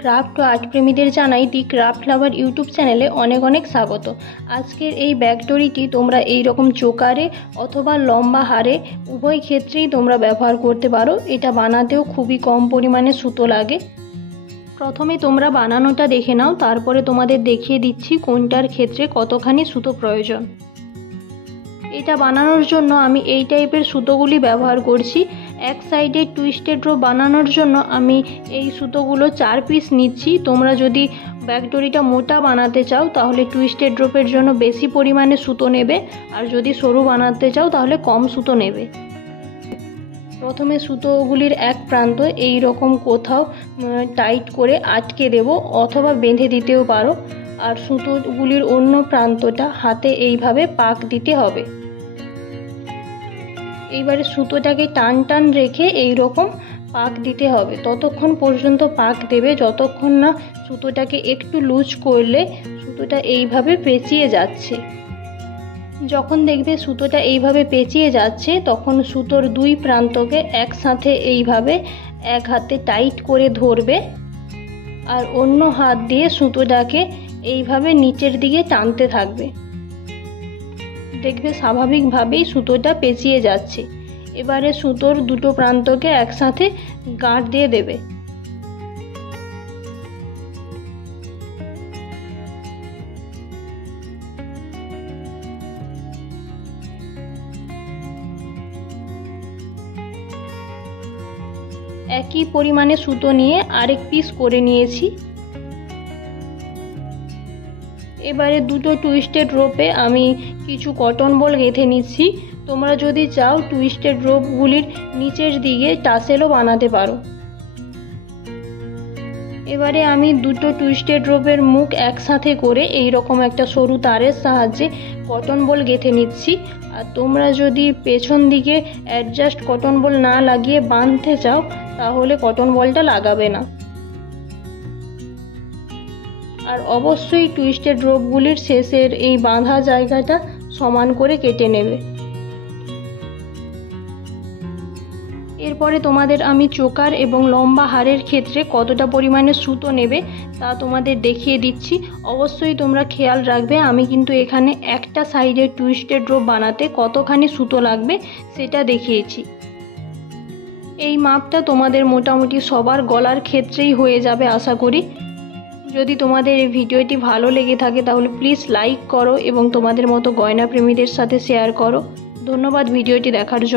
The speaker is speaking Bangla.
ক্রাফট ও আর্ট প্রেমীদের জানাই দি ক্রাফট লাভার ইউটিউব চ্যানেলে অনেক অনেক স্বাগত। আজকের এই ব্যাগ দড়িটি তোমরা এই রকম চোকারে অথবা লম্বা হারে উভয় ক্ষেত্রেই তোমরা ব্যবহার করতে পারো। এটা বানাতেও খুবই কম পরিমাণে সুতো লাগে। প্রথমে তোমরা বানানোটা দেখে নাও, তারপরে তোমাদের দেখিয়ে দিচ্ছি কোনটার ক্ষেত্রে কতখানি সুতো প্রয়োজন। এটা বানানোর জন্য আমি এই টাইপের সুতোগুলি ব্যবহার করছি। এক সাইডে টুইস্টেড রো বানানোর জন্য আমি এই সুতোগুলো 4 পিস নিচ্ছি। তোমরা যদি ব্যাগ দড়িটা মোটা বানাতে চাও তাহলে টুইস্টেড রোপের জন্য বেশি পরিমাণে সুতো নেবে, আর যদি সরু বানাতে চাও তাহলে কম সুতো নেবে। প্রথমে সুতোগুলির এক প্রান্ত এই রকম কোথাও টাইট করে আটকে দেব অথবা বেঁধে দিতেও পারো, আর সুতোগুলির অন্য প্রান্তটা হাতে এইভাবে পাক দিতে হবে। এইবারে সুতোটাকে টান টান রেখে এই রকম পাক দিতে হবে। ততক্ষণ পর্যন্ত পাক দেবে যতক্ষণ না সুতোটাকে একটু লুজ করলে সুতোটা এইভাবে পেঁচিয়ে যাচ্ছে। যখন দেখবে সুতোটা এইভাবে পেঁচিয়ে যাচ্ছে তখন সুতোর দুই প্রান্তকে একসাথে এইভাবে এক হাতে টাইট করে ধরবে, আর অন্য হাত দিয়ে সুতোটাকে এইভাবে নিচের দিকে টানতে থাকবে। দেখবে স্বাভাবিকভাবেই সুতোটা পেঁচিয়ে যাচ্ছে। এবারে সুতোর দুটো প্রান্তকে একসাথে গাঁট দিয়ে দেবে। একই পরিমাণে সুতো নিয়ে আরেক পিস করে নিয়েছি। এবারে দুটো টুইস্টেড রোপে আমি কিছু কটন বল গেঁথে নিচ্ছি। তোমরা যদি চাও টুইস্টেড রোপগুলির নিচের দিকে টাসেলও বানাতে পারো। এবারে আমি দুটো টুইস্টেড রোপের মুখ একসাথে করে এই রকম একটা সরু তারের সাহায্যে কটন বল গেঁথে নিচ্ছি। আর তোমরা যদি পেছন দিকে অ্যাডজাস্ট কটন বল না লাগিয়ে বাঁধতে চাও তাহলে কটন বলটা লাগাবে না। আর অবশ্যই টুইস্টেড রোপগুলির শেষের এই বাঁধা জায়গাটা সমান করে কেটে নেবে। এরপরে তোমাদের আমি চোকার এবং লম্বা হারের ক্ষেত্রে কতটা পরিমাণে সুতো নেবে তা তোমাদের দেখিয়ে দিচ্ছি। অবশ্যই তোমরা খেয়াল রাখবে, আমি কিন্তু এখানে একটা সাইডে টুইস্টেড রোপ বানাতে কতখানি সুতো লাগবে সেটা দেখিয়েছি। এই মাপটা তোমাদের মোটামুটি সবার গলার ক্ষেত্রেই হয়ে যাবে আশা করি। যদি তোমাদের এই ভিডিওটি ভালো লেগে থাকে তাহলে প্লিজ লাইক করো এবং তোমাদের মতো গয়না প্রেমীদের সাথে শেয়ার করো। ধন্যবাদ ভিডিওটি দেখার জন্য।